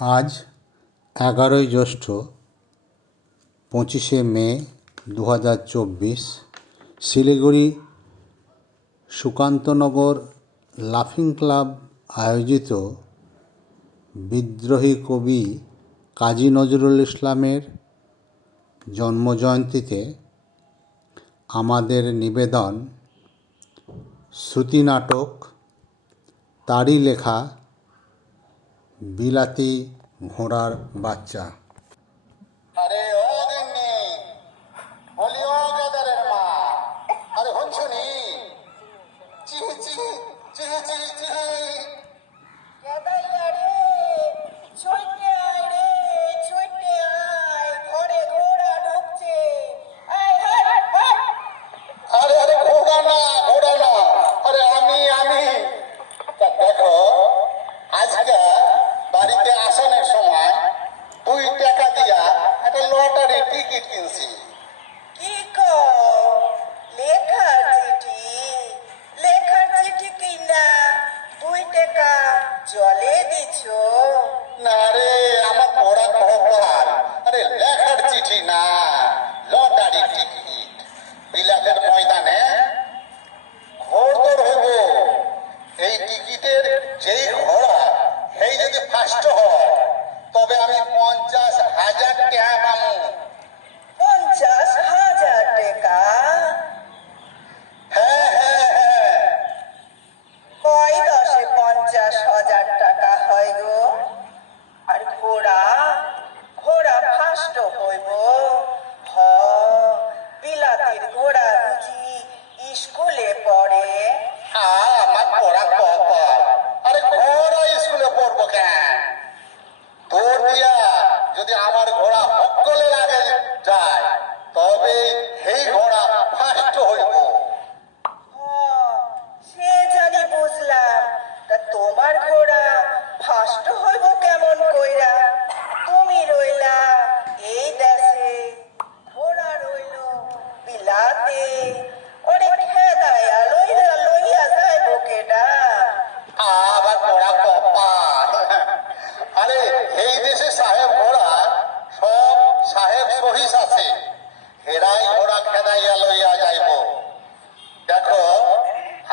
আজ 11ই জ্যৈষ্ঠ 25শে মে 2024 শিলিগুড়ি সুকান্তনগর লাফিং ক্লাব আয়োজিত বিদ্রোহী কবি কাজী নজরুল ইসলামের জন্মজয়ন্তীতে আমাদের নিবেদন শ্রুতিনাটক, তারই লেখা বিলাতি ঘোড়ার বাচ্চা। আরে ও গিন্নি, বলি ও গেদারের মা, আরে হচ্ছনি চিহি চিহি চিহি চিহি চিহি। গেদাইয়া রে, ছুটে আয় রে, ছুটে আয়, ঘরে ঘোড়া ঢুকছে। আয় হাট হাট। আরে আরে ঘোড়া না, ঘোড়া না, আরে আমি তা দেখো, আজকে বাড়িতে আসানোর সময় 2 টাকা দিয়া একটা লটারি টিকিট কিনছি। কি কও? লেখার চিঠি কিনা 2 টাকা জলে দিছ? না রে, আমার পড়া কপাল। আরে লেখার চিঠি না, লটারি টিকিট। বিলাতের ময়দানে ঘোড়দৌড় হইব। এই টিকিটের যেই ঘোড়া সেই যদি ফার্স্ট হয় তবে আমি 50,000 টাকা পাবো। 50,000 টাকা? হ্যাঁ, কয় দশে 50,000 টাকা হয় গো? আর ঘোড়া ফাস্ট হইব? হ, বিলাতের ঘোড়া বুঝি স্কুলে পড়ে? আমার পড়া কপাল। আরে ঘোড়া স্কুলে পড়বো কেন? তোর দিয়া যদি আমার ঘোড়া সকলের আগে যায় তবে সেই ঘোড়া ফার্স্ট হইব। সে জানি বুঝলাম, তা তোমার ঘোড়া ফাস্ট হইব কেমন কইরা? তুমি রইলা এই দেশে, ঘোড়া রইল বিলাতে। ওরে খেদাইয়া লইয়া যাইব কেডা? আবার পড়া কপাল। আরে এই দেশে সাহেব ঘোড়া সব সাহেব সহিস আছে, হেরাই ঘোড়া খেদাইয়া লইয়া যাইব। দেখো,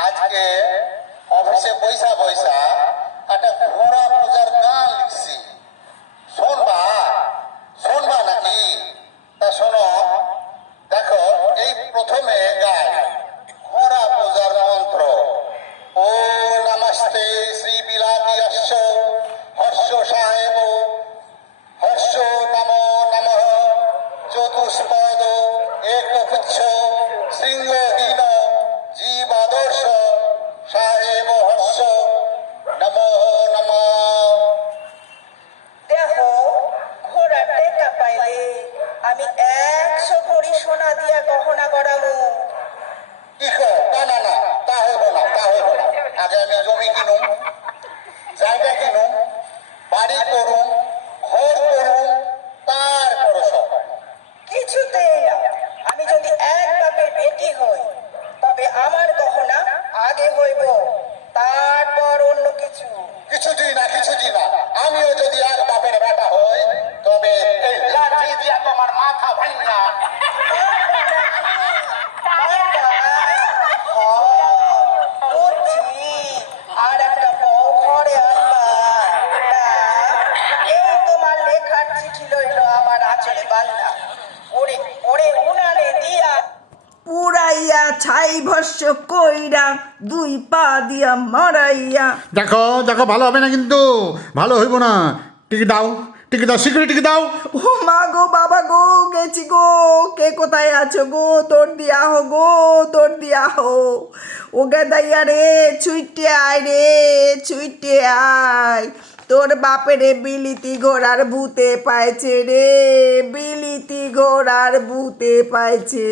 আজকে অফিসে বইসা একটা ঘোড়া পূজার গান লিখছি। শোনবা নাকি? তা শোনো, দেখো, এই প্রথমে গায় ঘোড়া পূজার মন্ত্র। ও নমস্তে শ্রী বিলাতি হর্ষ সাহেব, হর্ষ নমো নমঃ, চতুষ্পদ একপুচ্ছ শৃঙ্গহীন জীবাদর্শ সাহেব হর্ষ নমো নমঃ। দেখো, ঘোড়া টেকা পাইলে আমি 100 ভরি সোনা দিয়া গহনা গড়ামু। কি কো? না, তা হইব না। আগে আমি জমি কিনুম, জায়গা কিনুম, বাড়ি করুম, ঘর করুম, তারপর সব। কিছুতেই না। আমি যদি এক বাপের বেটি হই তবে আমার গহনা আগে হইব, তারপর অন্য কিছু। কিছুদিন না, আমিও যদি এক বাপের বেটা হই তবে এই লাঠি দিয়া তোমার মাথা ভাঙা। আর একটা বউ ঘরে আনবা। এই তোমার লেখার চিঠি লইল আমার আঁচলে বান্ধা। ওরে উনানে দিয়া পুরাইয়া ছাই ভস্য কইরা 2 পা দিয়া মারাইয়া। দেখো, ভালো হবে না, কিন্তু ভালো হইব না। টিকিট দাও, শীঘ্রই টিকিট দাও। ও মা গো, বাবা গো, গেছি গো। কে কোথায় আছো গো? তোর দিয়া হো। ও গেদাইয়া রে, ছুইটে আয় রে, ছুইটে আয়। তোর বাপেরে বিলিতি ঘোড়ার ভূতে পাইছে রে, বিলিতি ঘোড়ার ভূতে পাইছে।